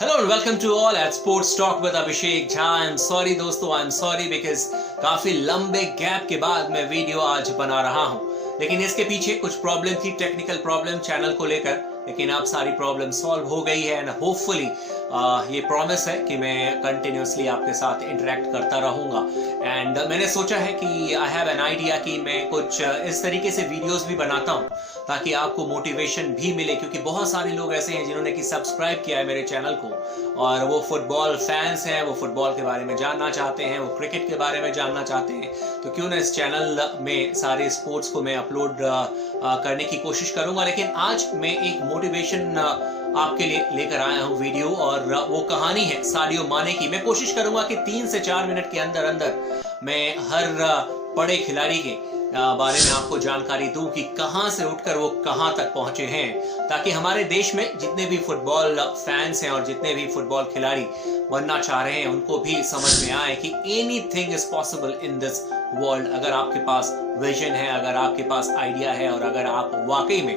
Hello and welcome to all at Sports Talk with Abhishek Jha. I'm sorry दोस्तों, I'm sorry because काफी लंबे gap के बाद मैं वीडियो आज बना रहा हूं, लेकिन इसके पीछे कुछ प्रॉब्लम थी, टेक्निकल प्रॉब्लम चैनल को लेकर, लेकिन अब सारी प्रॉब्लम सॉल्व हो गई है एंड होपफुली ये प्रॉमिस है कि मैं कंटिन्यूसली आपके साथ इंटरेक्ट करता रहूंगा। एंड मैंने सोचा है कि आई हैव एन आइडिया कि मैं कुछ इस तरीके से वीडियोस भी बनाता हूं ताकि आपको मोटिवेशन भी मिले, क्योंकि बहुत सारे लोग ऐसे हैं जिन्होंने कि सब्सक्राइब किया है मेरे चैनल को और वो फुटबॉल फैंस हैं, वो फुटबॉल के बारे में जानना चाहते हैं, वो क्रिकेट के बारे में जानना चाहते हैं। तो क्यों ना इस चैनल में सारे स्पोर्ट्स को मैं अपलोड करने की कोशिश करूंगा। लेकिन आज मैं एक मोटिवेशन आपके लिए लेकर आया हूं वीडियो, और वो कहानी है साडियो माने की। मैं कोशिश करूंगा कि 3 से 4 मिनट के अंदर अंदर मैं हर बड़े खिलाड़ी के बारे में आपको जानकारी दूं कि कहां से उठकर वो कहां तक पहुंचे हैं, ताकि हमारे देश में जितने भी फुटबॉल फैंस हैं और जितने भी फुटबॉल खिलाड़ी बनना चाह रहे हैं उनको भी समझ में आए कि anything is possible in this world. अगर आपके पास विजन है, अगर आपके पास आइडिया है और अगर आप वाकई में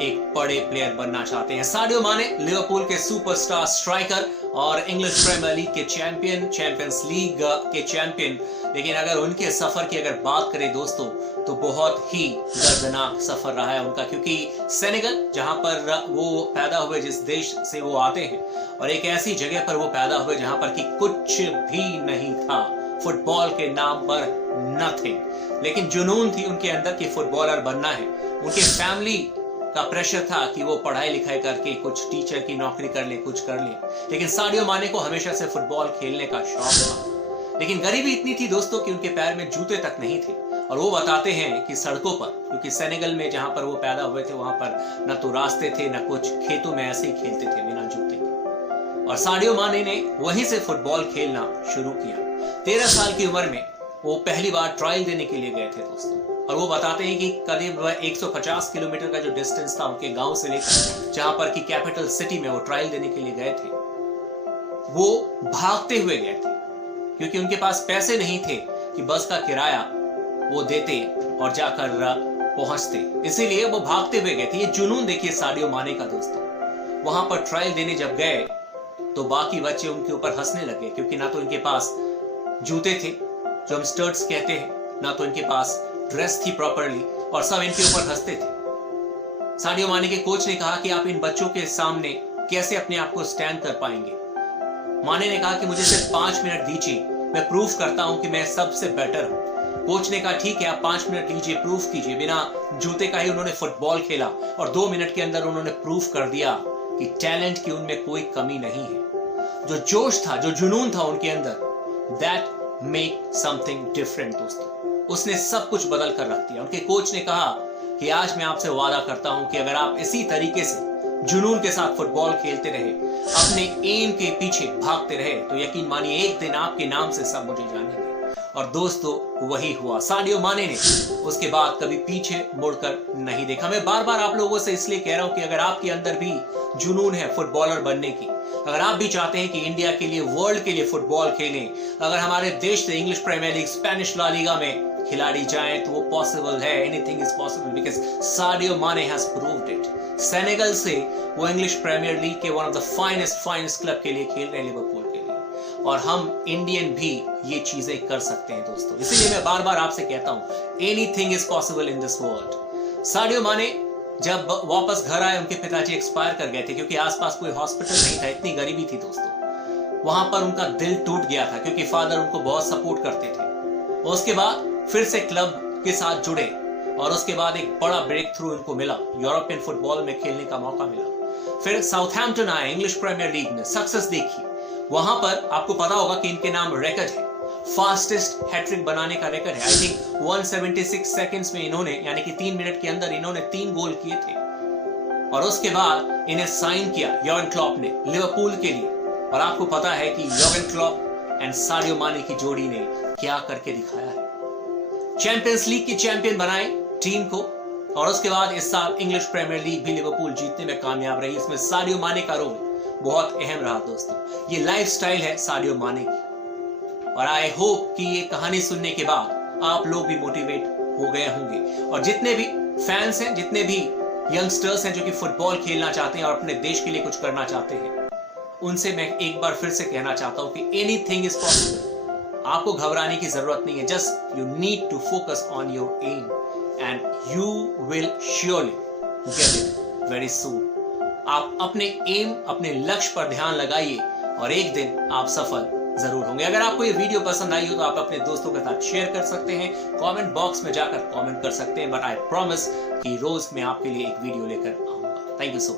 एक बड़े प्लेयर बनना चाहते हैं। साडियो माने लिवरपूल के सुपरस्टार स्ट्राइकर और इंग्लिश प्रीमियर लीग के चैंपियन, चैंपियंस लीग के चैंपियन। लेकिन अगर उनके सफर की अगर बात करें दोस्तों, तो बहुत ही दर्दनाक सफर रहा है उनका, क्योंकि सेनेगल जहां पर वो पैदा हुए, जिस देश से वो आते हैं, और एक ऐसी जगह पर वो पैदा हुए जहां पर कि कुछ भी नहीं था, फुटबॉल के नाम पर नथिंग। लेकिन जुनून थी उनके अंदर कि फुटबॉलर बनना है। उनके फैमिली का प्रेशर था कि वो पढ़ाई लिखाई करके कुछ टीचर की नौकरी कर ले, कुछ कर ले। लेकिन साडियो माने को हमेशा से फुटबॉल खेलने का शौक था। लेकिन गरीबी इतनी थी दोस्तों कि उनके पैर में जूते तक नहीं थे, और वो बताते हैं कि सड़कों पर, क्योंकि सेनेगल में जहां पर वो पैदा हुए थे वहां पर न तो रास्ते थे, न कुछ, खेतों में ऐसे ही खेलते थे बिना जूते के। और साडियो माने ने वहीं से फुटबॉल खेलना शुरू किया। 13 साल की उम्र में वो पहली बार ट्रायल देने के लिए गए थे दोस्तों, और वो बताते हैं कि करीब 150 किलोमीटर का जो डिस्टेंस था उनके गांव से लेकर जहां पर की कैपिटल सिटी में वो ट्रायल देने के लिए गए थे, वो भागते हुए गए थे, क्योंकि उनके पास पैसे नहीं थे कि बस का किराया वो देते और जाकर पहुंचते, इसीलिए वो भागते हुए गए थे। ये जुनून देखिए साडियो माने का दोस्तों। वहां पर ट्रायल देने जब गए तो बाकी बच्चे उनके ऊपर हंसने लगे, क्योंकि ना तो इनके पास जूते थे जो हम स्टर्ट्स कहते हैं, ना तो इनके पास ड्रेस थी प्रॉपरली, और सब इनके ऊपर हंसते थे। साडियो माने के कोच ने कहा कि आप इन बच्चों के सामने कैसे अपने आप को स्टैंड कर पाएंगे। माने ने कहा कि मुझे सिर्फ 5 मिनट दीजिए, मैं प्रूफ करता हूं कि मैं सबसे बेटर हूं। कोच ने कहा ठीक है, आप 5 मिनट लीजिए, प्रूफ कीजिए। बिना जूते का ही उन्होंने फुटबॉल खेला और 2 मिनट के अंदर उन्होंने प्रूफ कर दिया कि टैलेंट की उनमें कोई कमी नहीं है। जो जोश था, जो जुनून था उनके अंदर, दैट मेक समथिंग डिफरेंट दोस्तों। उसने सब कुछ बदल कर रख दिया। उनके कोच ने कहा कि आज मैं आपसे वादा करता हूं कि अगर आप इसी तरीके से जुनून के साथ फुटबॉल खेलते रहे, अपने एम के पीछे भागते रहे, तो यकीन मानिए एक दिन आपके नाम से सब मुझे जानेंगे। और दोस्तों वही हुआ। साडियो माने ने उसके बाद कभी पीछे मुड़कर नहीं देखा। मैं बार बार आप लोगों से इसलिए कह रहा हूं कि अगर आपके अंदर भी जुनून है फुटबॉलर बनने की, अगर आप भी चाहते हैं कि इंडिया के लिए, वर्ल्ड के लिए फुटबॉल खेलें, अगर हमारे देश से English Premier League, Spanish La Liga में खिलाड़ी जाएं, तो वो पॉसिबल है। Anything is possible because Sadio Mane has proved it. Senegal से वो इंग्लिश प्रीमियर लीग के one of the finest club के लिए खेल रहे हैं, लिवरपूल के लिए, और हम इंडियन भी ये चीजें कर सकते हैं दोस्तों। इसीलिए मैं बार बार आपसे कहता हूं, anything is possible in this world. साडियो माने जब वापस घर आए, उनके पिताजी एक्सपायर कर गए थे, क्योंकि आसपास कोई हॉस्पिटल नहीं था, इतनी गरीबी थी दोस्तों। वहां पर उनका दिल टूट गया था, क्योंकि फादर उनको बहुत सपोर्ट करते थे। और उसके बाद फिर से क्लब के साथ जुड़े, और उसके बाद एक बड़ा ब्रेक थ्रू इनको मिला, यूरोपियन फुटबॉल में खेलने का मौका मिला। फिर साउथहैम्पटन आए, इंग्लिश प्रीमियर लीग में सक्सेस देखी। वहां पर आपको पता होगा कि इनके नाम रिकॉर्ड है, फास्टेस्ट हैट्रिक बनाने का रिकॉर्ड है। आई थिंक 176 सेकंड्स में इन्होंने, यानी कि 3 मिनट के अंदर इन्होंने 3 गोल किए थे। और उसके बाद इन्हें साइन किया यर्गन क्लॉप ने लिवरपूल के लिए। और आपको पता है कि यर्गन क्लॉप एंड साडियो माने की जोड़ी ने क्या करके दिखाया है। चैंपियंस लीग की चैंपियन बनाए टीम को, और उसके बाद इस साल इंग्लिश प्रीमियर लीग भी लिवरपूल जीतने में कामयाब रही। इसमें साडियो माने का रोल बहुत अहम रहा दोस्तों। ये लाइफस्टाइल है साडियो माने की, और आई होप कि ये कहानी सुनने के बाद आप लोग भी मोटिवेट हो गए होंगे। और जितने भी फैंस हैं, जितने भी यंगस्टर्स हैं जो कि फुटबॉल खेलना चाहते हैं और अपने देश के लिए कुछ करना चाहते हैं, उनसे मैं एक बार फिर से कहना चाहता हूं कि एनीथिंग इज पॉसिबल। आपको घबराने की जरूरत नहीं है, just you need to focus on your aim and you will surely get it very soon. आप अपने एम, अपने लक्ष्य पर ध्यान लगाइए और एक दिन आप सफल जरूर होंगे। अगर आपको ये वीडियो पसंद आई हो तो आप अपने दोस्तों के साथ शेयर कर सकते हैं, कमेंट बॉक्स में जाकर कमेंट कर सकते हैं, बट आई प्रॉमिस कि रोज मैं आपके लिए एक वीडियो लेकर आऊंगा। Thank you so much.